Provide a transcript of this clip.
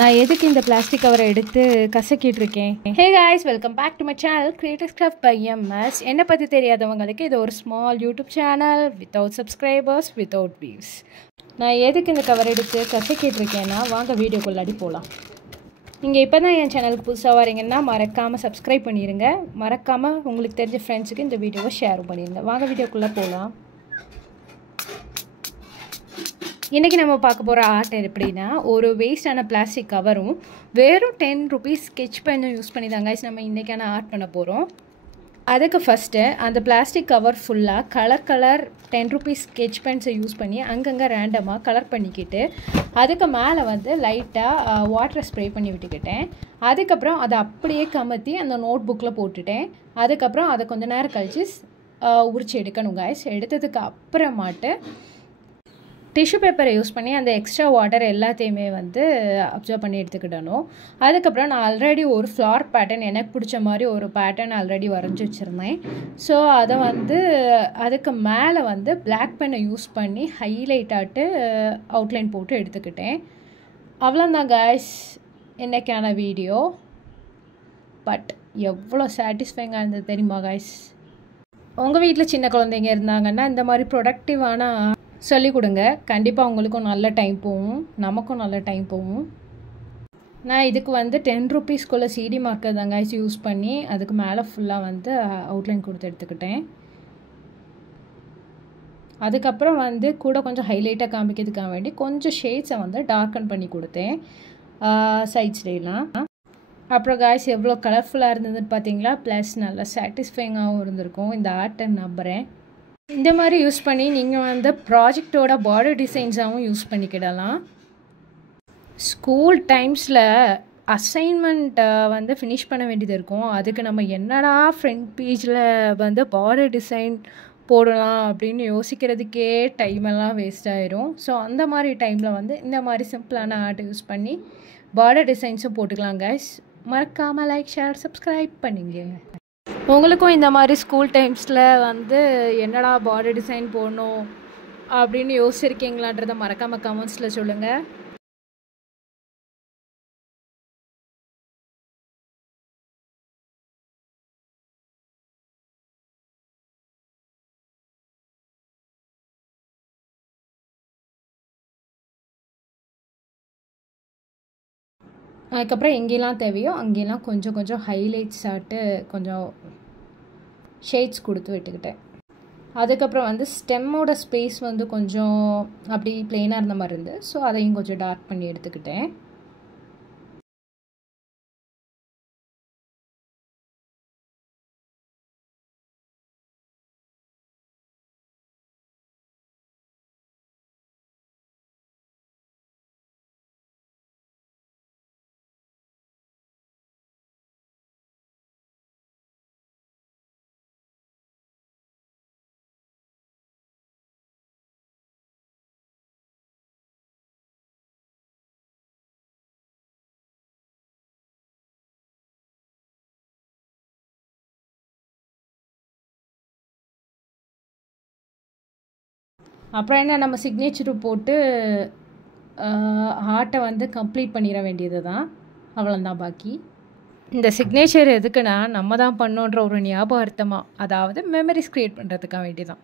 நான் எதுக்கு இந்த பிளாஸ்டிக் கவரை எடுத்து கசக்கிட்டு இருக்கேன்? Hey guys, welcome back to my channel creative craft by MS. என்னை பற்றி தெரியாதவங்களுக்கு இது ஒரு small YouTube channel without subscribers, without views. நான் எதுக்கு இந்த கவர் எடுத்து கசக்கிட்டு இருக்கேன்னா, வாங்க வீடியோக்குள்ளாடி போகலாம். நீங்கள் இப்போ தான் என் சேனலுக்கு புதுசாக வரீங்கன்னா மறக்காமல் சப்ஸ்கிரைப் பண்ணிடுங்க. மறக்காமல் உங்களுக்கு தெரிஞ்ச ஃப்ரெண்ட்ஸுக்கு இந்த வீடியோவை ஷேர் பண்ணிடுங்க. வாங்க வீடியோக்குள்ளே போகலாம். இன்றைக்கி நம்ம பார்க்க போகிற ஆர்ட் எப்படின்னா, ஒரு வேஸ்டான பிளாஸ்டிக் கவரும் வெறும் 10 rupees ஸ்கெட்ச் பென்னும் யூஸ் பண்ணி தாங்க நம்ம இன்றைக்கான ஆர்ட் பண்ண போகிறோம். அதுக்கு ஃபஸ்ட்டு அந்த பிளாஸ்டிக் கவர் ஃபுல்லாக கலர் 10 rupees ஸ்கெட்ச் பென்ஸை யூஸ் பண்ணி அங்கங்கே ரேண்டமாக கலர் பண்ணிக்கிட்டு அதுக்கு மேலே வந்து லைட்டாக வாட்டரை ஸ்ப்ரே பண்ணி விட்டுக்கிட்டேன். அதுக்கப்புறம் அதை அப்படியே கமத்தி அந்த நோட் புக்கில் போட்டுட்டேன். அதுக்கப்புறம் அதை கொஞ்சம் நேரம் கழித்து உரிச்சு எடுக்கணும் காய்ஸ். எடுத்ததுக்கு அப்புறமாட்டு டிஷ்யூ பேப்பரை யூஸ் பண்ணி அந்த எக்ஸ்ட்ரா வாட்டர் எல்லாத்தையுமே வந்து அப்சர்வ் பண்ணி எடுத்துக்கிடணும். அதுக்கப்புறம் நான் ஆல்ரெடி ஒரு ஃப்ளார் பேட்டர்ன், எனக்கு பிடிச்ச மாதிரி ஒரு பேட்டர்ன் ஆல்ரெடி வரைஞ்சி வச்சுருந்தேன். ஸோ அதை வந்து அதுக்கு மேலே வந்து பிளாக் பென்னை யூஸ் பண்ணி ஹைலைட்டாட்டு அவுட்லைன் போட்டு எடுத்துக்கிட்டேன். அவ்வளோதான் காய்ஸ் இன்றைக்கான வீடியோ. பட் எவ்வளோ சாட்டிஸ்ஃபைங்காக இருந்தது தெரியுமா காய்ஸ்? உங்கள் வீட்டில் சின்ன குழந்தைங்க இருந்தாங்கன்னா இந்த மாதிரி ப்ரொடக்டிவான சொல்லிக் கொடுங்க. கண்டிப்பாக உங்களுக்கும் நல்ல டைம் போகும், நமக்கும் நல்ல டைம் போகும். நான் இதுக்கு வந்து 10 rupeesக்குள்ளே சிடி மார்க்கர் தாங்க யூஸ் பண்ணி அதுக்கு மேலே ஃபுல்லாக வந்து அவுட்லைன் கொடுத்து எடுத்துக்கிட்டேன். அதுக்கப்புறம் வந்து கூட கொஞ்சம் ஹைலைட்டாக காமிக்கிறதுக்காக வேண்டி கொஞ்சம் ஷேட்ஸை வந்து டார்க்கன் பண்ணி கொடுத்தேன் சைட்ஸ்லாம். அப்புறம் காய்ஸ் எவ்வளோ கலர்ஃபுல்லாக இருந்ததுன்னு பார்த்தீங்களா? ப்ளஸ் நல்லா சாட்டிஸ்ஃபைங்காகவும் இருந்திருக்கும் இந்த ஆர்ட்டை நம்புகிறேன். இந்த மாதிரி யூஸ் பண்ணி நீங்கள் வந்து ப்ராஜெக்டோட பார்டர் டிசைன்ஸாகவும் யூஸ் பண்ணிக்கிடலாம். ஸ்கூல் டைம்ஸில் அசைன்மெண்ட்டை வந்து ஃபினிஷ் பண்ண வேண்டியது இருக்கும். அதுக்கு நம்ம என்னடா ஃப்ரண்ட் பேஜில் வந்து பார்டர் டிசைன் போடலாம் அப்படின்னு யோசிக்கிறதுக்கே டைமெல்லாம் வேஸ்ட் ஆயிரும். ஸோ அந்த மாதிரி டைமில் வந்து இந்த மாதிரி சிம்பிளான ஆர்ட் யூஸ் பண்ணி பார்டர் டிசைன்ஸும் போட்டுக்கலாம் கைஸ். மறக்காமல் லைக், ஷேர், சப்ஸ்கிரைப் பண்ணிங்க. உங்களுக்கும் இந்த மாதிரி ஸ்கூல் டைம்ஸில் வந்து என்னடா பார்டர் டிசைன் போடணும் அப்படின்னு யோசிச்சிருக்கீங்களான்றதை மறக்காமல் கமெண்ட்ஸில் சொல்லுங்கள். அதுக்கப்புறம் எங்கெல்லாம் தேவையோ அங்கெல்லாம் கொஞ்சம் கொஞ்சம் ஹைலைட்ஸ் ஆட்டு கொஞ்சம் ஷேட்ஸ் கொடுத்து விட்டுக்கிட்டேன். அதுக்கப்புறம் வந்து ஸ்டெம்மோட ஸ்பேஸ் வந்து கொஞ்சம் அப்படி பிளெயினாக இருந்த மாதிரி இருந்து, ஸோ அதையும் கொஞ்சம் டார்க் பண்ணி எடுத்துக்கிட்டேன். அப்புறம் என்ன, நம்ம சிக்னேச்சரு போட்டு ஆர்ட்டை வந்து கம்ப்ளீட் பண்ணிட வேண்டியது தான். அவ்வளோதான். பாக்கி இந்த சிக்னேச்சர் எதுக்குன்னா நம்ம தான் பண்ணோன்ற ஒரு ஞாபகார்த்தமாக, அதாவது மெமரிஸ் க்ரியேட் பண்ணுறதுக்காக வேண்டி தான்.